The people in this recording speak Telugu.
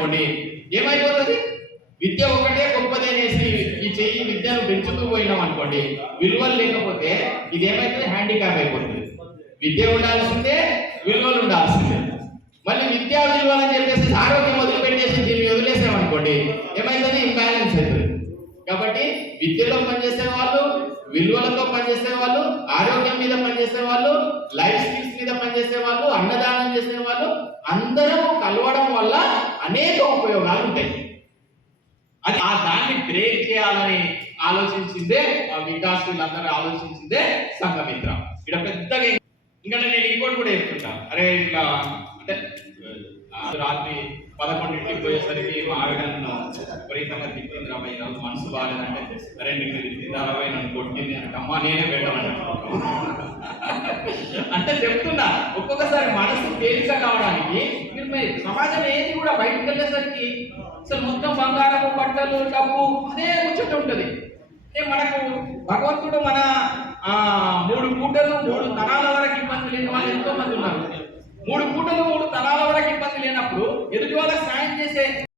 అనుకోండి, ఏమైపోతుంది? విద్య ఒకటే గొప్పది అనేసి ఈ చెయ్యి విద్యను పెంచుతూ పోయినాం అనుకోండి, విలువలు లేకపోతే ఇది ఏమైతుంది? హ్యాండిక్యాప్ అయిపోతుంది. విద్య ఉండాల్సిందే, విలువలు ఉండాల్సిందే. మళ్ళీ విద్యా విలువలు అని చెప్పేసి ఆరోగ్యం వదిలిపెట్టేసి దీన్ని వదిలేసామనుకోండి, ఏమైతుంది? ఇంబ్యాలెన్స్ అవుతుంది. కాబట్టి విద్యలో పనిచేసే వాళ్ళు, విలువలతో పనిచేసే వాళ్ళు, ఆరోగ్యం మీద పనిచేసే వాళ్ళు, లైఫ్ స్కిల్స్ మీద పనిచేసే వాళ్ళు, అన్నదానం చేసే వాళ్ళు అందరూ కలవడం వల్ల అనేక ఉపయోగాలు ఉంటాయి. అది దాన్ని బ్రేక్ చేయాలని ఆలోచించిందే వికాస్ వీళ్ళందరూ ఆలోచించిందే సంఘమిత్ర. ఇక్కడ పెద్దగా ఇంకా నేను ఇంకోటి కూడా చెప్తుంటా. అరే ఇట్లా అంటే రాత్రి 11ంటికి పోయేసరికి మా ఆవిడ నన్ను విపరీతంగా తిట్టింది. రాబోయే ఈరోజు మనసు బాగాలేదంటే, అరే నిన్ను తిట్టింది రాబోయే నన్ను కొట్టింది అంటే, అమ్మా నేనే పెట్టాలంటే అంటే చెప్తున్నా. ఒక్కొక్కసారి మనసు తేలిక కావడానికి మీరు సమాజం ఏది కూడా బయటకు వెళ్ళేసరికి అసలు మొత్తం బంగారము, బట్టలు, డబ్బు అదే ముచ్చట ఉంటుంది. అంటే మనకు భగవంతుడు మన 3 పూటలు 3 తరాల వరకు ఇబ్బంది లేని వాళ్ళు ఎంతో మంది ఉన్నారు. 3 పూటలు 3 తరాల వరకు ఇబ్బంది లేనప్పుడు ఎదుటి వాళ్ళకి సాయం చేసే